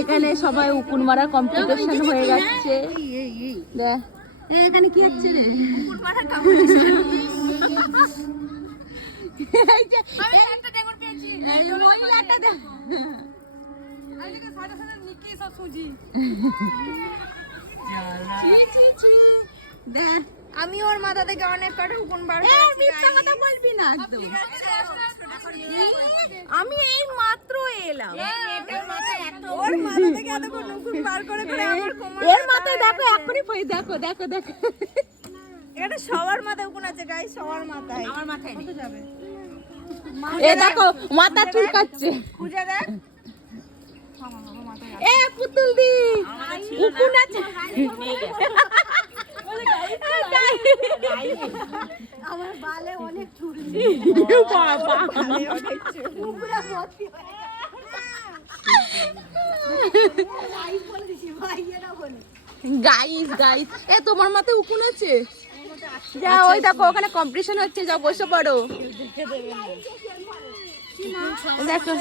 এখানে সবাই উকুন মারার কম্পিটিশন হয়ে যাচ্ছে। দেখ এখানে কি হচ্ছে রে? উকুন মারার কম্পিটিশন। এই যে আমি একটা ড্রাগন পেয়েছি। এই মহিলাটা দেখ। আইদিকে সাদা সাদা নিকি সব সুজি। ছি ছি ছি। দেখ আমি ওর মাথা থেকে অনেক কটা উকুন বার এই করেছি। মিথ্যা কথা বলবি না একদম। আমি এই মাত্র এলাম। ওর মাথা থেকে এত উকুন বার করে করে আমার কোমর। এর মাথায় দেখো এখনই পড়ে দেখো দেখো দেখো। এটা সবার মাথায় উকুন আছে গাইস, সবার মাথায়। আমার মাথায় নেই। যাবে এ দেখো মাথা চুলকাচ্ছে। খুঁজে দেখ। এ পুতুল দি উকুন আছে। আমার বালে অনেক চুড়ি। বাবা পুরা ভর্তি হয়ে গাইস গাইস এ তোমার মাথায় উকুন আছে? যা ওই দেখো ওখানে কম্পিটিশন হচ্ছে, যাও বসে পড়ো। দেখো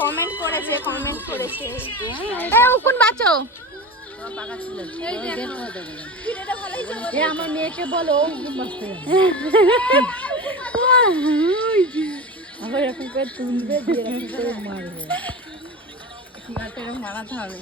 কমেন্ট করেছে, কমেন্ট করেছে। এ উকুন বাঁচো। আমার মেয়েকে বলো উকুন বাঁচতে। আবার এরকম করে তুলবে, দিয়ে এরকম করে মারবে। ঠিক আছে, এরকম মারাতে হবে।